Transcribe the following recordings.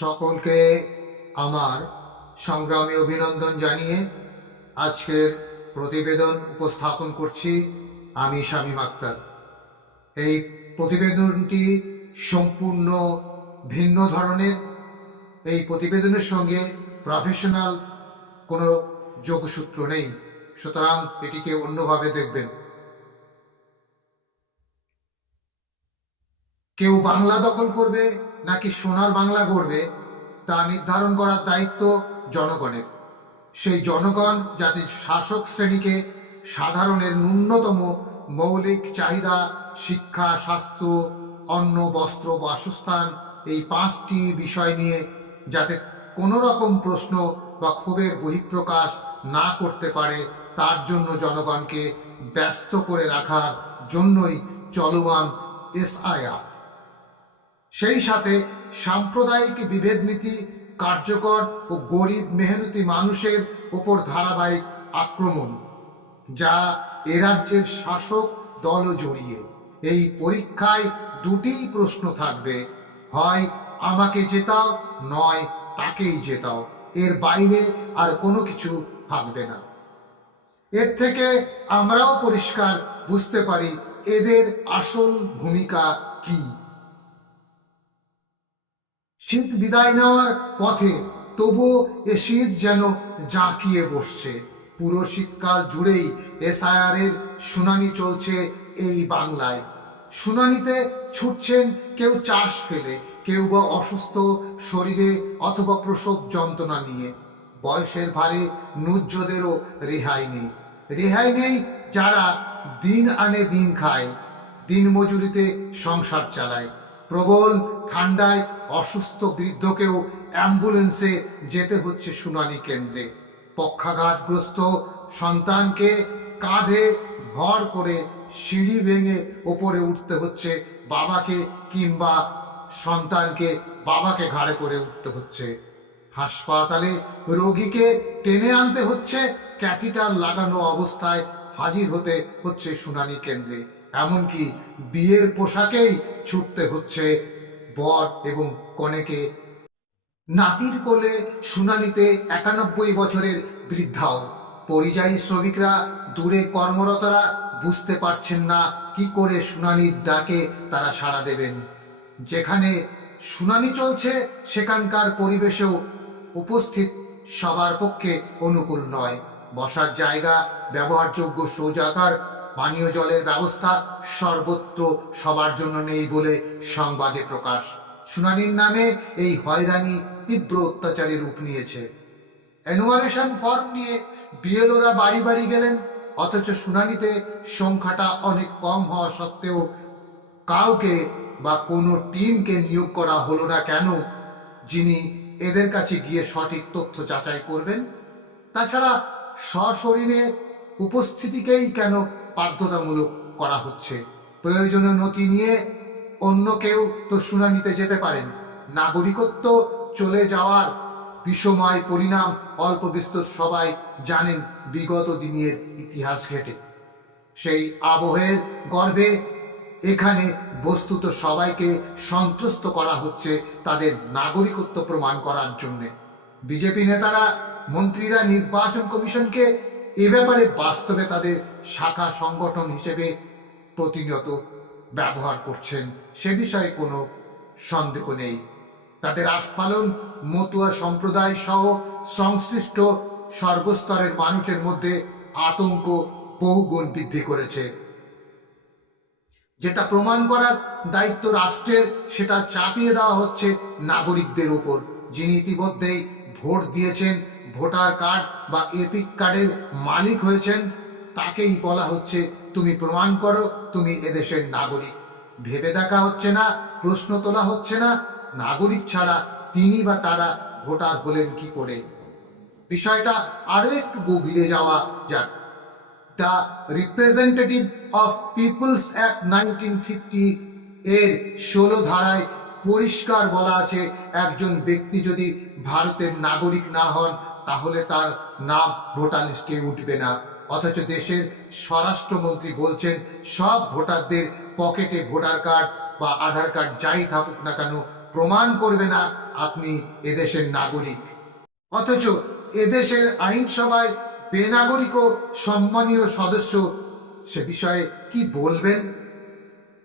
সকলকে আমার সংগ্রামী অভিনন্দন জানিয়ে আজকের প্রতিবেদন উপস্থাপন করছি আমি শামীম আক্তার। এই প্রতিবেদনটি সম্পূর্ণ ভিন্ন ধরনের। এই প্রতিবেদনের সঙ্গে প্রফেশনাল কোনো যোগসূত্র নেই, সুতরাং এটিকে অন্যভাবে দেখবেন। কেউ বাংলা দখল করবে নাকি সোনার বাংলা গড়বে তা নির্ধারণ করার দায়িত্ব জনগণের। সেই জনগণ যাতে শাসক শ্রেণীকে সাধারণের ন্যূনতম মৌলিক চাহিদা শিক্ষা, স্বাস্থ্য, অন্ন, বস্ত্র, বাসস্থান এই 5টি বিষয় নিয়ে যাতে কোনো রকম প্রশ্ন বা ক্ষোভের বহিঃপ্রকাশ না করতে পারে, তার জন্য জনগণকে ব্যস্ত করে রাখার জন্যই চলমান SIR। সেই সাথে সাম্প্রদায়িক বিভেদ নীতি কার্যকর ও গরিব মেহনতি মানুষের ওপর ধারাবাহিক আক্রমণ, যা এ রাজ্যের শাসক দলও জড়িয়ে। এই পরীক্ষায় দুটিই প্রশ্ন থাকবে, হয় আমাকে জেতাও, নয় তাকেই জেতাও। এর বাইরে আর কোনো কিছু থাকবে না। এর থেকে আমরাও পরিষ্কার বুঝতে পারি এদের আসল ভূমিকা কি। শীত বিদায় নেওয়ার পথে, তবুও এ শীত যেন জাঁকিয়ে বসছে। পুরো শীতকাল জুড়েই SIR এর শুনানি চলছে এই বাংলায়। শুনানিতে ছুটছেন কেউ চাষ ফেলে, কেউ বা অসুস্থ শরীরে অথবা প্রসব যন্ত্রণা নিয়ে। বয়সের ভারে নুজ্জদেরও রেহাই নেই। রেহাই নেই যারা দিন আনে দিন খায়, দিনমজুরিতে সংসার চালায়। প্রবল ঠান্ডায় অসুস্থ বৃদ্ধকেও অ্যাম্বুলেন্সে যেতে হচ্ছে শুনানি কেন্দ্রে। পক্ষাঘাতগ্রস্ত সন্তানকে কাঁধে ভর করে সিঁড়ি ভেঙে ওপরে উঠতে হচ্ছে বাবাকে, কিংবা সন্তানকে বাবাকে ঘাড়ে করে উঠতে হচ্ছে। হাসপাতালে রোগীকে টেনে আনতে হচ্ছে, ক্যাথিটার লাগানো অবস্থায় হাজির হতে হচ্ছে শুনানি কেন্দ্রে। এমনকি বিয়ের পোশাকেই ছুটতে হচ্ছে বর এবং কনেকে। নাতির কোলে শুনানিতে 91 বছরের বৃদ্ধাও। পরিযায়ী শ্রমিকরা, দূরে কর্মরতরা বুঝতে পারছেন না কি করে শুনানির ডাকে তারা সাড়া দেবেন। যেখানে শুনানি চলছে সেখানকার পরিবেশেও উপস্থিত সবার পক্ষে অনুকূল নয়। বসার জায়গা, ব্যবহারযোগ্য শৌচাগার, পানীয় জলের ব্যবস্থা সর্বত্র সবার জন্য নেই বলে সংবাদে প্রকাশ। শুনানির নামে এই হয়রানি তীব্র অত্যাচারের রূপ নিয়েছে। এনুমারেশন ফর্ম নিয়ে বিএলওরা বাড়ি বাড়ি গেলেন, অথচ শুনানিতে সংখ্যাটা অনেক কম হওয়া সত্ত্বেও কাউকে বা কোনো টিমকে নিয়োগ করা হলো না কেন, যিনি এদের কাছে গিয়ে সঠিক তথ্য যাচাই করবেন? তাছাড়া সশরীরে উপস্থিতিকেই কেন বাধ্যতামূলক করা হচ্ছে? প্রয়োজনীয় নথি নিয়ে অন্য কেউ তো শুনানিতে যেতে পারেন। নাগরিকত্ব চলে যাওয়ার বিষময় পরিণাম অল্প বিস্তর সবাই জানেন বিগত দিনের ইতিহাস ঘেটে। সেই আবহের গর্ভে এখানে বস্তুত সবাইকে সন্ত্রস্ত করা হচ্ছে তাদের নাগরিকত্ব প্রমাণ করার জন্যে। বিজেপি নেতারা, মন্ত্রীরা নির্বাচন কমিশনকে এ ব্যাপারে বাস্তবে তাদের শাখা সংগঠন হিসেবে প্রতিনিয়ত ব্যবহার করছেন, সে বিষয়ে কোনো সন্দেহ নেই। তাদের আস্ফালন মতুয়া সম্প্রদায় সহ সংশ্লিষ্ট সর্বস্তরের মানুষের মধ্যে আতঙ্ক বহুগুণ বৃদ্ধি করেছে। যেটা প্রমাণ করার দায়িত্ব রাষ্ট্রের, সেটা চাপিয়ে দেওয়া হচ্ছে নাগরিকদের উপর, যিনি ইতিমধ্যেই ভোট দিয়েছেন, ভোটার কার্ড বা এপিক কার্ডের মালিক হয়েছেন। তাকেই বলা হচ্ছে তুমি প্রমাণ করো তুমি এদেশের নাগরিক। ভেবে দেখা হচ্ছে না, প্রশ্ন তোলা হচ্ছে না, নাগরিক ছাড়া তিনি বা তারা ভোটার হলেন কি করে। বিষয়টা আরো একটু গভীরে যাওয়া যাক। The representative of people's act 1950 এর 16 ধারায় পরিষ্কার বলা আছে, একজন ব্যক্তি যদি ভারতের নাগরিক না হন তাহলে তার নাম ভোটার লিস্টে উঠবে না। অথচ দেশের স্বরাষ্ট্রমন্ত্রী বলছেন সব ভোটারদের পকেটে ভোটার কার্ড বা আধার কার্ড যাই থাকুক না কেন প্রমাণ করবে না আপনি এদেশের নাগরিক। অথচ এদেশের আইনসভায় বেনাগরিক ও সম্মানীয় সদস্য, সে বিষয়ে কি বলবেন?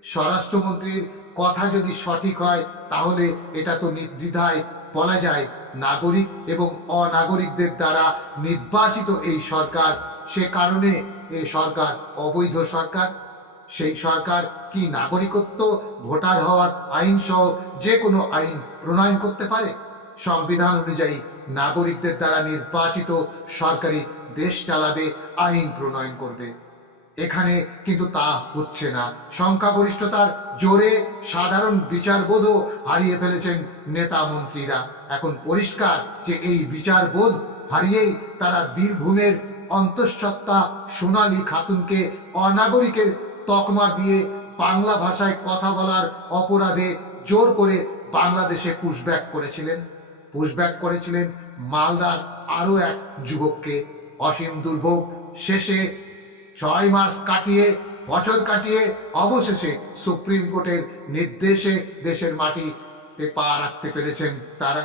স্বরাষ্ট্রমন্ত্রীর কথা যদি সঠিক হয় তাহলে এটা তো নির্দ্বিধায় বলা যায় নাগরিক এবং অনাগরিকদের দ্বারা নির্বাচিত এই সরকার, সে কারণে এই সরকার অবৈধ সরকার। সেই সরকার কি নাগরিকত্ব, ভোটার হওয়ার আইন সহ যে কোনো আইন প্রণয়ন করতে পারে? সংবিধান অনুযায়ী নাগরিকদের দ্বারা নির্বাচিত সরকারি দেশ চালাবে, আইন প্রণয়ন করবে। এখানে কিন্তু তা হচ্ছে না। সংখ্যাগরিষ্ঠতার জোরে সাধারণ বিচারবোধও হারিয়ে ফেলেছেন নেতা মন্ত্রীরা। এখন পরিষ্কার যে এই বিচারবোধ হারিয়েই তারা বীরভূমের অন্তঃসত্ত্বা সোনালী খাতুনকে অনাগরিকের তকমা দিয়ে বাংলা ভাষায় কথা বলার অপরাধে জোর করে বাংলাদেশে পুশব্যাক করেছিলেন মালদার আরও এক যুবককে। অসীম দুর্ভোগ শেষে 6 মাস বছর কাটিয়ে অবশেষে সুপ্রিম কোর্টের নির্দেশে দেশের মাটিতে পা রাখতে পেরেছেন তারা।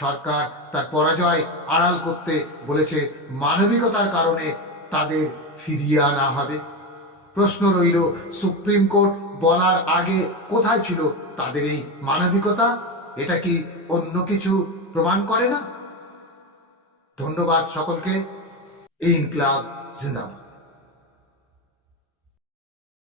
সরকার তার পরাজয় আড়াল করতে বলেছে, মানবিকতার কারণে তাদের ফিরিয়ে আনা হবে। প্রশ্ন রইল, সুপ্রিম কোর্ট বলার আগে কোথায় ছিল তাদের এই মানবিকতা? এটা কি অন্য কিছু প্রমাণ করে না? ধন্যবাদ সকলকে। ইনকলাব জিন্দাবাদ।